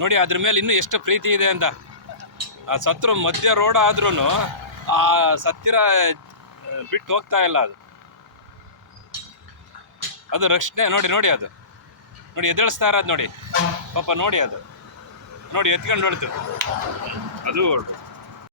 ನೋಡಿ ಅದ್ರ ಮೇಲೆ ಇನ್ನೂ ಎಷ್ಟು ಪ್ರೀತಿ ಇದೆ ಅಂತ. ಆ ಸತ್ರು ಮಧ್ಯ ರೋಡ್ ಆದ್ರೂ ಆ ಸತ್ತಿರ ಬಿಟ್ಟು ಹೋಗ್ತಾ ಇಲ್ಲ ಅದು. ಅದು ರಕ್ಷಣೆ ನೋಡಿ ನೋಡಿ ಅದು ನೋಡಿ ಎದ್ದೇಳಿಸ್ತಾ ಇರೋದು ನೋಡಿ ಪಾಪ ನೋಡಿ. ಅದು ನೋಡಿ ಎತ್ಕೊಂಡು ಹೊಡ್ತು ಅದು ಹೊರಟು.